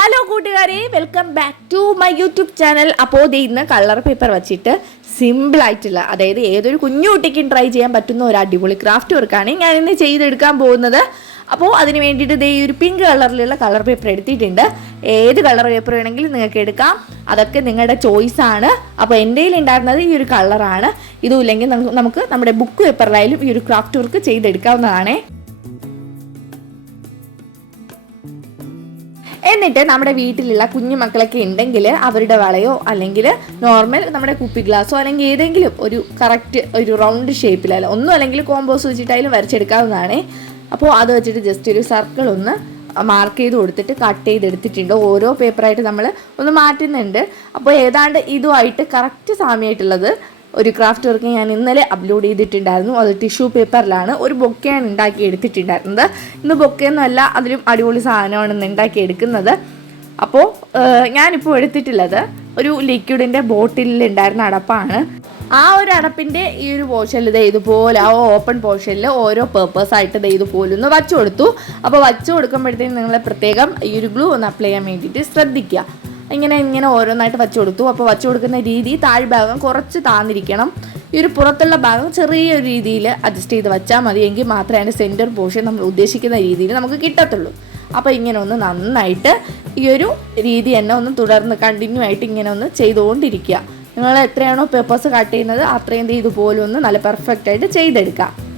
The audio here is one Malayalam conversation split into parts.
ഹലോ കൂട്ടുകാരെ welcome back to my YouTube channel അപ്പോൾ ഇന്ന് കളർ പേപ്പർ വെച്ചിട്ട് സിമ്പിൾ ആയിട്ടുള്ള അതായത് ഏതൊരു കുഞ്ഞു കുട്ടിക്കും ട്രൈ ചെയ്യാൻ പറ്റുന്ന ഒരു അടിപൊളി ക്രാഫ്റ്റ് വർക്കാണ് ഞാൻ ഇന്ന് ചെയ്തെടുക്കാൻ പോകുന്നത്. അപ്പോൾ അതിന് വേണ്ടിയിട്ട് ദേ ഈ ഒരു പിങ്ക് കളറിലുള്ള കളർ പേപ്പർ എടുത്തിട്ടുണ്ട്. ഏത് കളർ പേപ്പർ വേണമെങ്കിലും നിങ്ങൾക്ക് എടുക്കാം. അതൊക്കെ നിങ്ങളുടെ ചോയ്സ് ആണ്. അപ്പോൾ എന്റെ കയ്യിൽ ഉണ്ടായിരുന്നത് ഈ ഒരു കളറാണ് ഇതുമില്ലെങ്കിൽ നമുക്ക് നമ്മുടെ ബുക്ക് പേപ്പറിലായാലും ഈ ഒരു ക്രാഫ്റ്റ് വർക്ക് ചെയ്തെടുക്കാവുന്നതാണേ. എന്നിട്ട് നമ്മുടെ വീട്ടിലുള്ള കുഞ്ഞു മക്കളൊക്കെ ഉണ്ടെങ്കിൽ അവരുടെ വളയോ അല്ലെങ്കിൽ നോർമൽ നമ്മുടെ കുപ്പി ഗ്ലാസ്സോ അല്ലെങ്കിൽ ഏതെങ്കിലും ഒരു കറക്റ്റ് ഒരു റൗണ്ട് ഷേപ്പിലല്ല ഒന്നും അല്ലെങ്കിൽ കോമ്പോസ് വെച്ചിട്ടായാലും വരച്ചെടുക്കാവുന്നതാണ്. അപ്പോൾ അത് വെച്ചിട്ട് ജസ്റ്റ് ഒരു സർക്കിൾ ഒന്ന് മാർക്ക് ചെയ്ത് കൊടുത്തിട്ട് കട്ട് ചെയ്തെടുത്തിട്ടുണ്ട്. ഓരോ പേപ്പറായിട്ട് നമ്മൾ ഒന്ന് മാറ്റുന്നുണ്ട്. അപ്പോൾ ഏതാണ്ട് ഇതുമായിട്ട് കറക്റ്റ് സാമ്യമായിട്ടുള്ളത് ഒരു ക്രാഫ്റ്റ് വർക്ക് ഞാൻ ഇന്നലെ അപ്ലോഡ് ചെയ്തിട്ടുണ്ടായിരുന്നു. അത് ടിഷ്യൂ പേപ്പറിലാണ് ഒരു ബൊക്കെയാണ് ഉണ്ടാക്കി എടുത്തിട്ടുണ്ടായിരുന്നത് ഇന്ന് ബൊക്കെയൊന്നുമല്ല അതിലും അടിപൊളി സാധനമാണ് ഇന്ന് ഉണ്ടാക്കി എടുക്കുന്നത് അപ്പോൾ ഞാനിപ്പോൾ എടുത്തിട്ടുള്ളത് ഒരു ലിക്വിഡിന്റെ ബോട്ടിലിൽ ഉണ്ടായിരുന്ന അടപ്പാണ്. ആ ഒരു അടപ്പിന്റെ ഈ ഒരു പോർഷനിൽ ഇത് ഇതുപോലെ ആ ഓപ്പൺ പോർഷനിൽ ഓരോ പേർപ്പസ് ആയിട്ട് ഇത് ഇതുപോലെ ഒന്ന് വച്ചു കൊടുത്തു. അപ്പോൾ വച്ചു കൊടുക്കുമ്പോഴത്തേക്കും നിങ്ങൾ പ്രത്യേകം ഈ ഒരു ഗ്ലൂ ഒന്ന് അപ്ലൈ ചെയ്യാൻ വേണ്ടിയിട്ട് ശ്രദ്ധിക്കുക. ഇങ്ങനെ ഇങ്ങനെ ഓരോന്നായിട്ട് വച്ചു കൊടുത്തു. അപ്പോൾ വച്ചു കൊടുക്കുന്ന രീതി താഴ്ഭാഗം കുറച്ച് താന്നിരിക്കണം. ഈ ഒരു പുറത്തുള്ള ഭാഗം ചെറിയൊരു രീതിയിൽ അഡ്ജസ്റ്റ് ചെയ്ത് വെച്ചാൽ മതി. എങ്കിൽ മാത്രമേ അതിന്റെ സെന്റർ പോർഷൻ നമ്മൾ ഉദ്ദേശിക്കുന്ന രീതിയിൽ നമുക്ക് കിട്ടത്തുള്ളൂ. അപ്പോൾ ഇങ്ങനെ ഒന്ന് നന്നായിട്ട് ഈ ഒരു രീതി തന്നെ ഒന്ന് തുടർന്ന് കണ്ടിന്യൂ ആയിട്ട് ഇങ്ങനെ ഒന്ന് ചെയ്തുകൊണ്ടിരിക്കുക. നിങ്ങൾ എത്രയാണോ പേപ്പേഴ്സ് കട്ട് ചെയ്യുന്നത് അത്രയും ഇത് ഇതുപോലെ ഒന്ന് നല്ല പെർഫെക്റ്റ് ആയിട്ട് ചെയ്തെടുക്കാം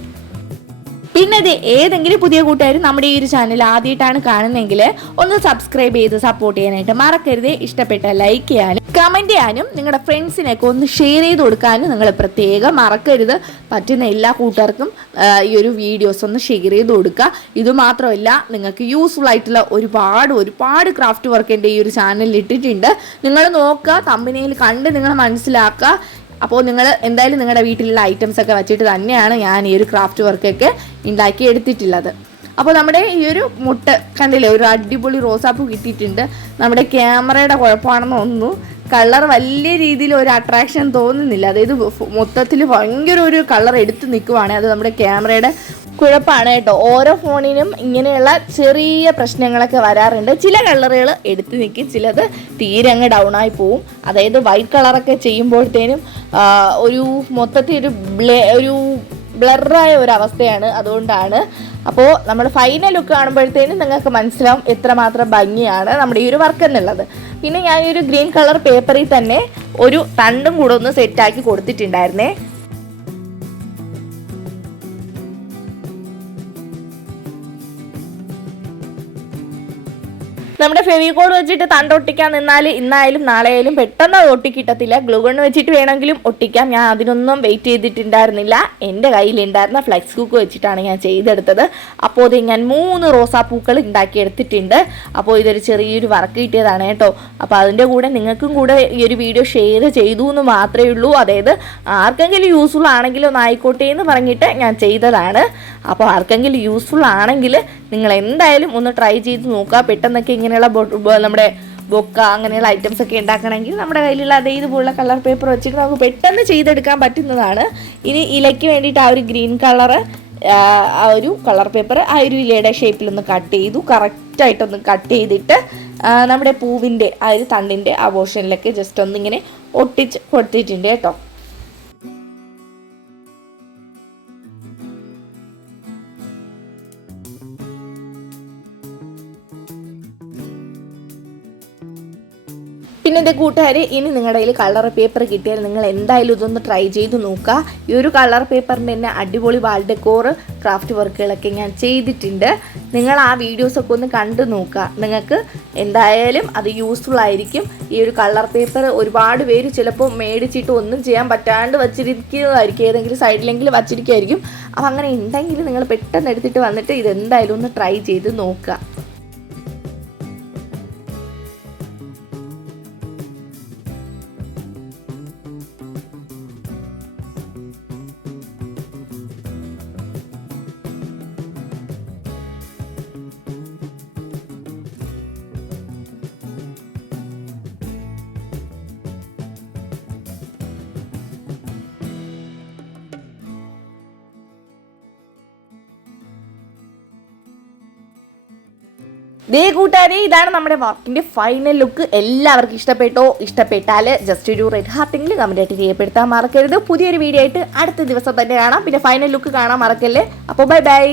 പിന്നെ ഇത് ഏതെങ്കിലും പുതിയ കൂട്ടുകാർ നമ്മുടെ ഈ ഒരു ചാനൽ ആദ്യമായിട്ടാണ് കാണുന്നതെങ്കിൽ ഒന്ന് സബ്സ്ക്രൈബ് ചെയ്ത് സപ്പോർട്ട് ചെയ്യാനായിട്ട് മറക്കരുത്. ഇഷ്ടപ്പെട്ട ലൈക്ക് ചെയ്യാനും കമന്റ് ചെയ്യാനും നിങ്ങളുടെ ഫ്രണ്ട്സിനൊക്കെ ഒന്ന് ഷെയർ ചെയ്ത് കൊടുക്കാനും നിങ്ങൾ പ്രത്യേകം മറക്കരുത്. പറ്റുന്ന എല്ലാ കൂട്ടുകാർക്കും ഈ ഒരു വീഡിയോസ് ഒന്ന് ഷെയർ ചെയ്ത് കൊടുക്കുക. ഇതുമാത്രമല്ല നിങ്ങൾക്ക് യൂസ്ഫുൾ ആയിട്ടുള്ള ഒരുപാട് ഒരുപാട് ക്രാഫ്റ്റ് വർക്ക് എന്റെ ഈ ഒരു ചാനലിൽ ഇട്ടിട്ടുണ്ട്. നിങ്ങൾ നോക്കുക കമ്പനിയിൽ കണ്ട് നിങ്ങൾ മനസ്സിലാക്കുക. അപ്പോൾ നിങ്ങൾ എന്തായാലും നിങ്ങളുടെ വീട്ടിലുള്ള ഐറ്റംസ് ഒക്കെ വെച്ചിട്ട് തന്നെയാണ് ഞാൻ ഈ ഒരു ക്രാഫ്റ്റ് വർക്കൊക്കെ ഉണ്ടാക്കി എടുത്തിട്ടുള്ളത്. അപ്പോൾ നമ്മുടെ ഈ ഒരു മുട്ട കണ്ടില്ലേ ഒരു അടിപൊളി റോസാപ്പൂ കിട്ടിയിട്ടുണ്ട്. നമ്മുടെ ക്യാമറയുടെ കുഴപ്പമാണെന്ന് തോന്നുന്നു. കളർ വലിയ രീതിയിൽ ഒരു അട്രാക്ഷൻ തോന്നുന്നില്ല. അതായത് മൊത്തത്തിൽ ഭയങ്കര ഒരു കളർ എടുത്ത് നിൽക്കുവാണ്. അത് നമ്മുടെ ക്യാമറയുടെ കുഴപ്പമാണ് കേട്ടോ. ഓരോ ഫോണിനും ഇങ്ങനെയുള്ള ചെറിയ പ്രശ്നങ്ങളൊക്കെ വരാറുണ്ട്. ചില കളറുകൾ എടുത്തു നിൽക്കും. ചിലത് തീരെ അങ്ങ് ഡൗൺ ആയി പോവും. അതായത് വൈറ്റ് കളറൊക്കെ ചെയ്യുമ്പോഴത്തേനും ഒരു മൊത്തത്തിൽ ഒരു ബ്ലേ ഒരു ബ്ലറായ ഒരു അവസ്ഥയാണ്. അതുകൊണ്ടാണ്. അപ്പോൾ നമ്മൾ ഫൈനൽ ലുക്ക് കാണുമ്പോഴത്തേനും നിങ്ങൾക്ക് മനസ്സിലാവും എത്രമാത്രം ഭംഗിയാണ് നമ്മുടെ ഈ ഒരു വർക്ക് എന്നുള്ളത്. പിന്നെ ഞാൻ ഈ ഒരു ഗ്രീൻ കളർ പേപ്പറിൽ തന്നെ ഒരു തണ്ടും കൂടെ ഒന്ന് സെറ്റാക്കി കൊടുത്തിട്ടുണ്ടായിരുന്നേ. നമ്മുടെ ഫെവിക്കോൾ വെച്ചിട്ട് തണ്ട് ഒട്ടിക്കാൻ നിന്നാൽ ഇന്നായാലും നാളെയായാലും പെട്ടെന്ന് അത് ഒട്ടിക്കിട്ടത്തില്ല. ഗ്ലൂഗൺ വെച്ചിട്ട് വേണമെങ്കിലും ഒട്ടിക്കാം. ഞാൻ അതിനൊന്നും വെയിറ്റ് ചെയ്തിട്ടുണ്ടായിരുന്നില്ല. എന്റെ കയ്യിലുണ്ടായിരുന്ന ഫ്ലെക്സ് കുക്ക് വെച്ചിട്ടാണ് ഞാൻ ചെയ്തെടുത്തത്. അപ്പോൾ ഇത് ഞാൻ മൂന്ന് റോസാപ്പൂക്കൾ ഉണ്ടാക്കിയെടുത്തിട്ടുണ്ട്. അപ്പോൾ ഇതൊരു ചെറിയൊരു വർക്ക് കിട്ടിയതാണ് കേട്ടോ. അപ്പോൾ അതിന്റെ കൂടെ നിങ്ങൾക്കും കൂടെ ഈ ഒരു വീഡിയോ ഷെയർ ചെയ്തു എന്ന് മാത്രമേ ഉള്ളൂ. അതായത് ആർക്കെങ്കിലും യൂസ്ഫുൾ ആണെങ്കിലും ഒന്ന് ആയിക്കോട്ടെ എന്ന് പറഞ്ഞിട്ട് ഞാൻ ചെയ്തതാണ്. അപ്പോൾ ആർക്കെങ്കിലും യൂസ്ഫുൾ ആണെങ്കിൽ നിങ്ങൾ എന്തായാലും ഒന്ന് ട്രൈ ചെയ്ത് നോക്കുക. പെട്ടെന്നൊക്കെ ഇങ്ങനെയുള്ള ബൊ- നമ്മുടെ ബൊക്ക അങ്ങനെയുള്ള ഐറ്റംസ് ഒക്കെ ഉണ്ടാക്കണമെങ്കിൽ നമ്മുടെ കയ്യിലുള്ള അതേ ഇതുപോലുള്ള കളർ പേപ്പർ വെച്ചിട്ട് നമുക്ക് പെട്ടെന്ന് ചെയ്തെടുക്കാൻ പറ്റുന്നതാണ്. ഇനി ഇലയ്ക്ക് വേണ്ടിയിട്ട് ആ ഒരു ഗ്രീൻ കളറ് ആ ഒരു കളർ പേപ്പർ ആ ഒരു ഇലയുടെ ഷേപ്പിൽ ഒന്ന് കട്ട് ചെയ്തു. കറക്റ്റായിട്ടൊന്ന് കട്ട് ചെയ്തിട്ട് നമ്മുടെ പൂവിന്റെ ആ ഒരു തണ്ടിന്റെ ആ പോർഷനിലൊക്കെ ജസ്റ്റ് ഒന്നിങ്ങനെ ഒട്ടിച്ച് കൊടുത്തിട്ടുണ്ട് കേട്ടോ. പിന്നെ എന്റെ കൂട്ടുകാർ ഇനി നിങ്ങളുടെ കയ്യിൽ കളർ പേപ്പർ കിട്ടിയാൽ നിങ്ങൾ എന്തായാലും ഇതൊന്ന് ട്രൈ ചെയ്ത് നോക്കുക. ഈ ഒരു കളർ പേപ്പറിന്റെ തന്നെ അടിപൊളി വാൾ ഡെക്കോർ ക്രാഫ്റ്റ് വർക്കുകളൊക്കെ ഞാൻ ചെയ്തിട്ടുണ്ട്. നിങ്ങൾ ആ വീഡിയോസൊക്കെ ഒന്ന് കണ്ടു നോക്കുക. നിങ്ങൾക്ക് എന്തായാലും അത് യൂസ്ഫുൾ ആയിരിക്കും. ഈ ഒരു കളർ പേപ്പർ ഒരുപാട് പേര് ചിലപ്പോൾ മേടിച്ചിട്ട് ഒന്നും ചെയ്യാൻ പറ്റാണ്ട് വച്ചിരിക്കുന്നതായിരിക്കും. ഏതെങ്കിലും സൈഡിലെങ്കിലും വച്ചിരിക്കുമായിരിക്കും അപ്പോൾ അങ്ങനെ ഉണ്ടെങ്കിൽ നിങ്ങൾ പെട്ടെന്ന് എടുത്തിട്ട് വന്നിട്ട് ഇതെന്തായാലും ഒന്ന് ട്രൈ ചെയ്ത് നോക്കുക. ദേ കൂട്ടുകാരെ ഇതാണ് നമ്മുടെ വർക്കിന്റെ ഫൈനൽ ലുക്ക് എല്ലാവർക്കും ഇഷ്ടപ്പെട്ടോ? ഇഷ്ടപ്പെട്ടാൽ ജസ്റ്റ് ഒരു റെഡ് ഹാർട്ടിങ്ങിൽ കമന്റ് ആയിട്ട് ചെയ്യപ്പെടുത്താൻ മറക്കരുത്. പുതിയൊരു വീഡിയോ ആയിട്ട് അടുത്ത ദിവസം തന്നെ കാണാം. പിന്നെ ഫൈനൽ ലുക്ക് കാണാൻ മറക്കല്ലേ? അപ്പോൾ ബൈ ബൈ